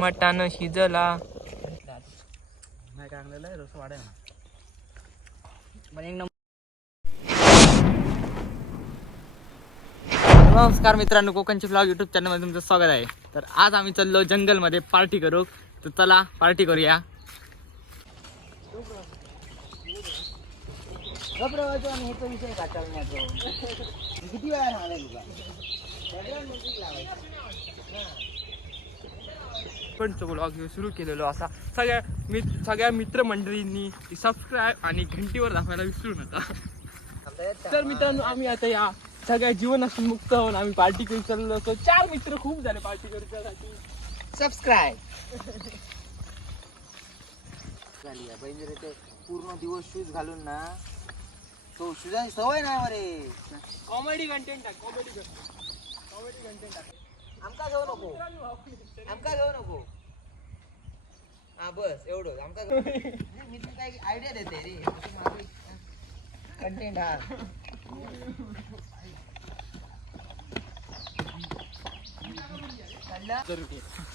मटान शिजला. नमस्कार मित्रांनो, कोकणची ब्लॉग युट्यूब चॅनल मध्ये तुमचं स्वागत आहे. तर आज आम्ही चाललो जंगल मध्ये पार्टी करू. तर चला पार्टी करूया. किती वेळा पण ब्लॉग सुरू केलेलो असा सगळ्या मित्रमंडळींनी सबस्क्राईब आणि घंटीवर दाखवायला विसरू नका. तर मित्रांनो, आम्ही आता या सगळ्या जीवनातून मुक्त होऊन आम्ही पार्टी करू चाललो होतो. 4 मित्र खूप झाले पार्टी करण्यासाठी. सबस्क्राईब झाली बहिणी पूर्ण दिवस शूज घालून ना, तो शूजाची सवय नाही मरे. कॉमेडी कंटेंट आहे, कॉमेडी कंटेंट आहे. आमका घेऊ नको, आमका घेऊ नको. हा बस एवढं आमका मी तुला काही आयडिया देते रे कंटेंट. हा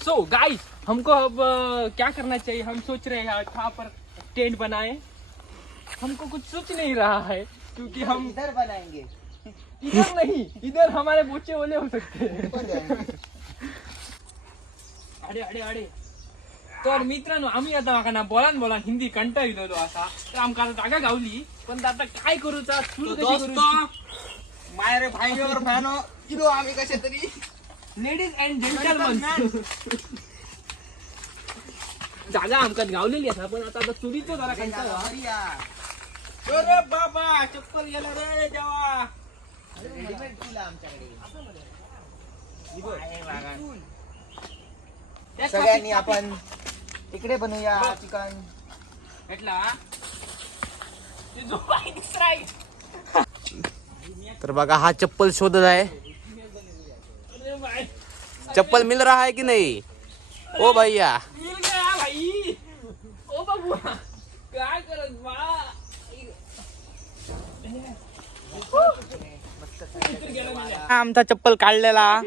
सो गाइस, हमको अब क्या करना चाहिए? हम सोच रहे हैं कहाँ पर टेंट बनाए. हमको कुछ सोच नहीं रहा है क्योंकि हम इधर बनाएंगे. इधर नहीं, इधर हमारे बोचे ओले हो सकते हैं. अरे अरे अरे. तर मित्रांनो, आम्ही आता बघा ना बोलान हिंदी कंटाळलो असा. तर आमका आता जागा गावली, पण आता काय करूचा सुरू कशी करू? मायरे भाईवर बहनो इदो आम्ही कसे तरी लेडीज अँड जेंटलमन. जागा आमकात गावलेली आहे, पण आता चुरीचं जरा कंटाळा. अरे बाबा चप्पल गेला रे देवा. रेडीमेड तुला आमच्याकडे सगळ्यांनी आपण तिकडे बनवूया चिकन. तर बघा, हा चप्पल शोधत आहे. चप्पल मिल रहा है कि नहीं? ओ भैया मिल गया भाई. ओ बाबू काय करत बा. आमचा चप्पल काढलेला.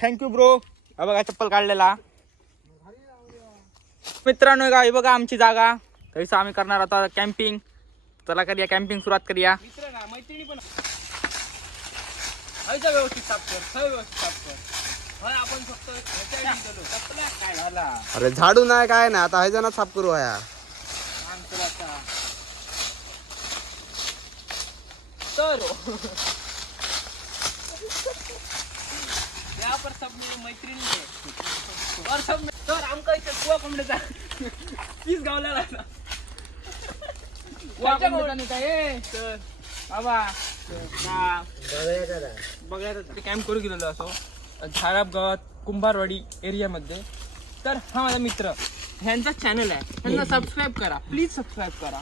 Thank you bro. हा बघा चप्पल काढलेला. मित्रांनो, हे बघा आमची जागा. तरीच आम्ही करणार आता कॅम्पिंग. चला करूया कॅम्पिंग, सुरुवात करूया. मित्र ना मैत्रिणी पण व्यवस्थित साफ कर, सगळं व्यवस्थित साफ कर. आपण फक्त काय झाला. अरे झाडू नाही काय ना, आता हैजना साफ करू या. तर यहाँ पर सब मेरे मैत्रिणी है और सब तर आमका इथे कुवा कोंबड्याचा पीस गावला राहिला. कुवा कोंबड्याचा काय तर बाबा बघायला कॅम्प करू गेलेलो असो झाराप गावात कुंभारवाडी एरियामध्ये. तर हा माझा मित्र, ह्यांचा चॅनल आहे, त्यांना सबस्क्राईब करा प्लीज, सबस्क्राईब करा.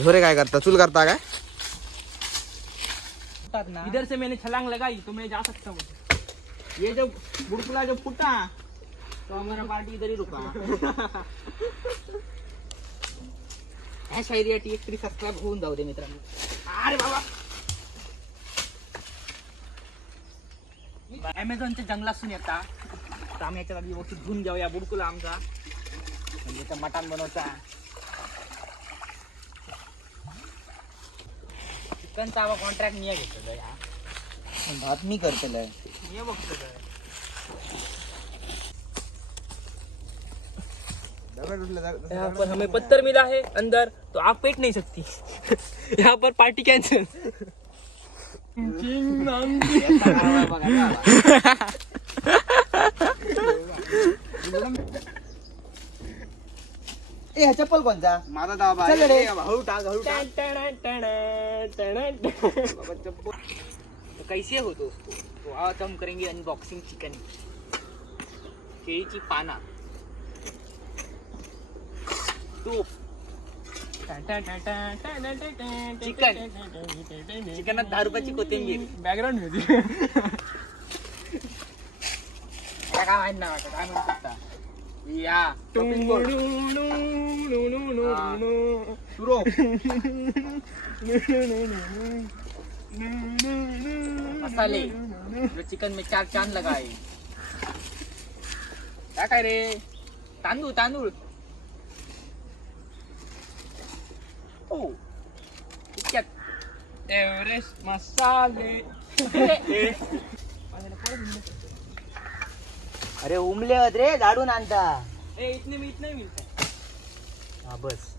झोरे काय करता? चूल करता काय? इधर से मैंने छलांग लगाई तो मैं जा सकता हूँ. ये जो बुड़कुला जो फूटा तो हमारा पार्टी इधर ही रुका. ह्या शायरीसाठी एक तरी सबस्क्राईब होऊन जाऊ दे मित्रांनो. अरे बाबा, अमेझॉनच्या जंगलातून येता. तर आम्ही याच्यात आधी व्यवस्थित धुवून घेऊया बुडकुला आमचा, म्हणजे त्याचा मटण बनवचा. चिकनचा कॉन्ट्रॅक्ट मी घेतलेला आहे. भात मी करतेल मी बघतो. यहाँ पर हमें पत्थर मिला है अंदर, तो आप पेट नहीं सकती. यहाँ पर पार्टी कैंसिल. ए हा चप्पल कोणचा? माझा दाबा. चल रे. हळू टाक, हळू टाक. तो कैसे हो दोस्तों, तो आज हम करेंगे अनबॉक्सिंग चिकन. केळीची पाना, तूप, चिकन, चिकनात 10 रुपयाची कोथिंबीर. बॅकग्राऊंड म्युझिक काय माहित नाही काय म्हणू शकता. या मसाले चिकन में 4 चांद लगाए. काय रे तांदूळ तांदूळ ओ इतक्यात एव्हरेस्ट मसाले. अरे उमले होत रे झाडून आणता. ए इतने मी इतने मिळत. हा बस.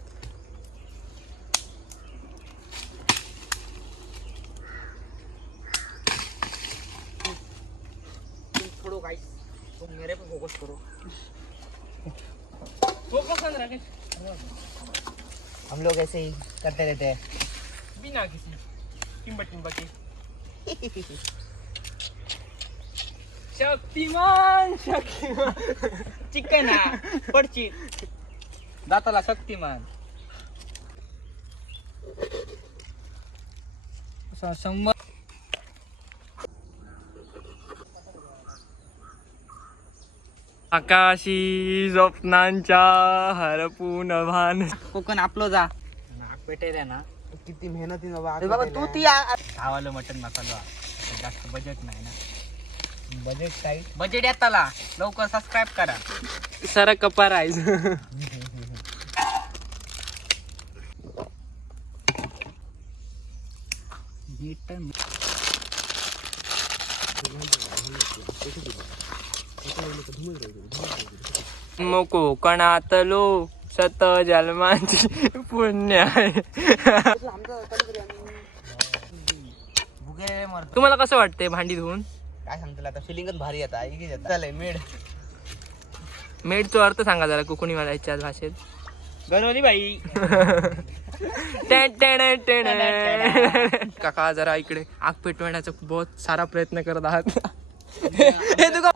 छोड़ो गाइस तुम मेरे पे फोकस करो. फोकस ना राकेश. हम लोग ऐसे ही करते रहते हैं. बिना किसी किंबट किंबट के. शक्तिमान शक्तिमान. चिकन हा पडची दाताला शक्तिमान. असा 100 आकाशी स्वप्नांच्या हरपून भान. कोकण आपलो जा नाक पेटे ना. किती मेहनतीन बाबा तू ती खावालं मटन मसाला जास्त बजेट नाही ना. Budget tight. बजेट येताला लवकर सबस्क्राईब करा. सर कपार आहे. मग कोकणातलो शत जन्मांची पुण्य आहे. तुम्हाला कसं वाटतंय भांडी धुवून? काय सांगतील आता फिलिंगच भारी आता. चालेल मेड. मेडचा अर्थ सांगा जरा कोकणी वाल्याच्या भाषेत. गणवली बाई. काका जरा इकडे आग पेटवण्याचा बहुत सारा प्रयत्न करत आहात. हे तुका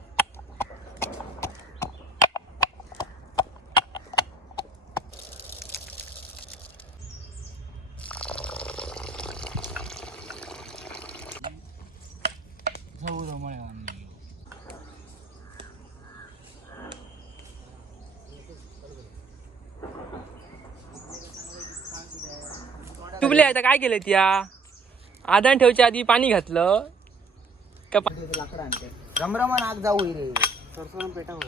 तुबले आता काय केलं त्या आदान ठेवच्या आधी पाणी घातलं का? रमरमान आग जाऊ रे. सरसोन पेटा हो.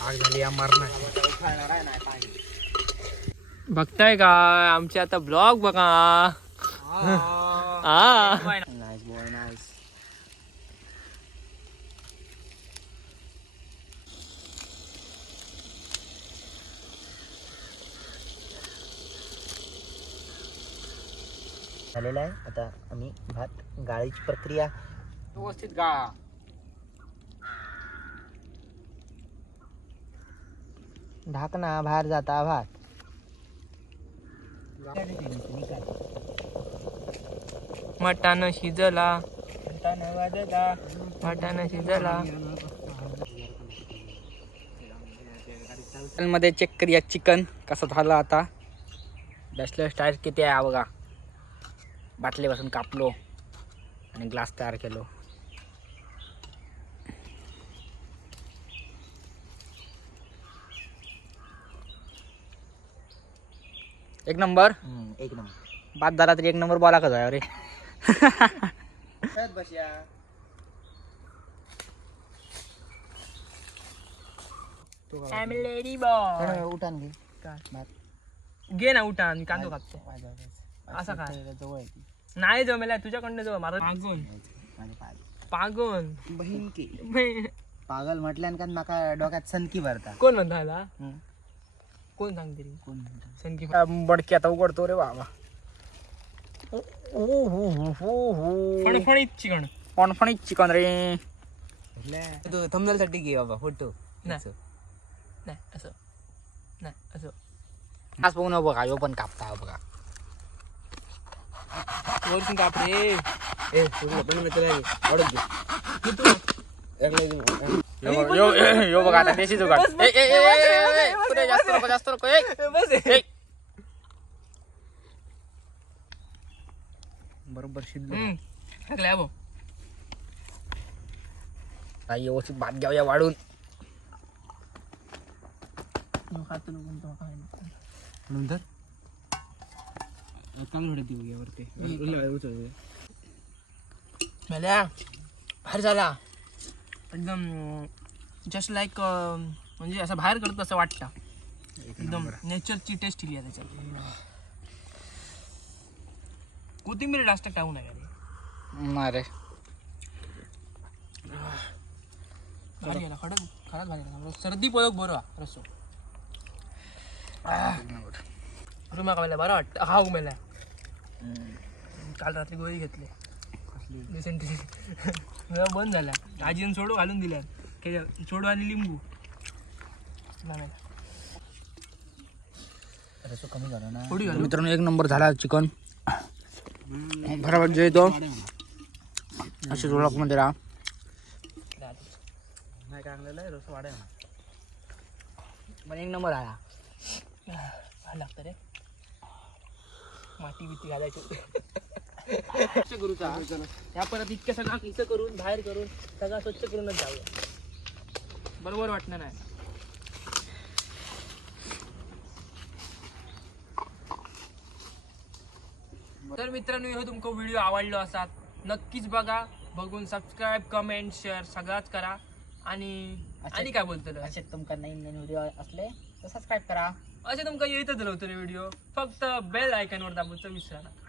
आग झाली मरणार. बघताय का आमचे आता ब्लॉग बघा. Nice boy nice. झालेला आहे. आता आम्ही भात गाळीची प्रक्रिया व्यवस्थित गाळा. ढाकणा बाहेर जाता भात. मटान शिजला मटान शिजला. मध्ये चेक करूया चिकन कसं झालं आता. बॅचलर स्टाईल किती आहे बघा. बाटलीपासून कापलो आणि ग्लास तयार केलो. एक नंबर. एक नंबर. बाद झाला तरी एक नंबर बोला का जाय रे. बसया. उठान घे. घे ना उठा आणि कांदो कापतो. असा काय जवळ नाही जमेला तुझ्याकडनं जवळ माझा पागून माझे पाय. पागून बहीण की पागल म्हटल्यान का माका डोक्यात सनकी भरता. कोण म्हणता ह्याला? हम्म. कोण सांगते रे? कोण म्हणता? संकी बडकी आता उघडतो रे बाबा. फणफणीत चिकन. फणफणीत चिकन रे. तू thumbnail साठी घे बाबा फोटो. नाही असं नाही असं. आज बघून बघा ह्यो पण कापता हो बघा. वरतून काप रे. ए तुझं पण मित्र आहे आवडत दे. यो बघा आता देशी जुगाड. ए, ए, ए, ए, ए, ए, पुढे जास्त नको ए. बस ए. बरोबर शिजलो. टाकल्या भाऊ. आता व्यवस्थित भात घ्यावया वाढून. खातो लोक नंतर वरती मेल्या बाहेर झाला एकदम जस्ट लाईक म्हणजे असं बाहेर करतो असं वाटतं. एकदम नेचरची टेस्ट इली आहे त्याच्यात. कोथिंबीर जास्त टाकू नये अरे भारी आहे ना खरंच खरंच भारी आहे. सर्दी पळक बरं रसो रुमा का बरं वाटतं. हा उमेला काल रात्री गोळी घेतली डिसेंट्री बंद झाला. आजीनं सोडू घालून दिल्या सोडू आणि लिंबू. रसो कमी झाला ना. थोडी घालू. मित्रांनो एक नंबर झाला चिकन. बरोबर जे तो अशी ओळख मध्ये राहा. नाही काय आणलेलं आहे रसो वाढाय ना. पण एक नंबर आला. भारी लागतं रे. माती बिती घालायची स्वच्छ करूचा ह्या परत इतक्या सगळं इथं करून बाहेर करून सगळं स्वच्छ करूनच जाऊया. बरोबर वाटणार नाही. तर मित्रांनो ह्यो तुमका व्हिडिओ आवडलो असात नक्कीच बघा. बघून सबस्क्राईब कमेंट शेअर सगळंच करा. आणि काय बोलतो असे तुमका नवीन व्हिडिओ असले तर सबस्क्राईब करा. असे तुमका येतच राहतो रे व्हिडिओ. फक्त बेल आयकॉनवर दाबूचं विसरा नका.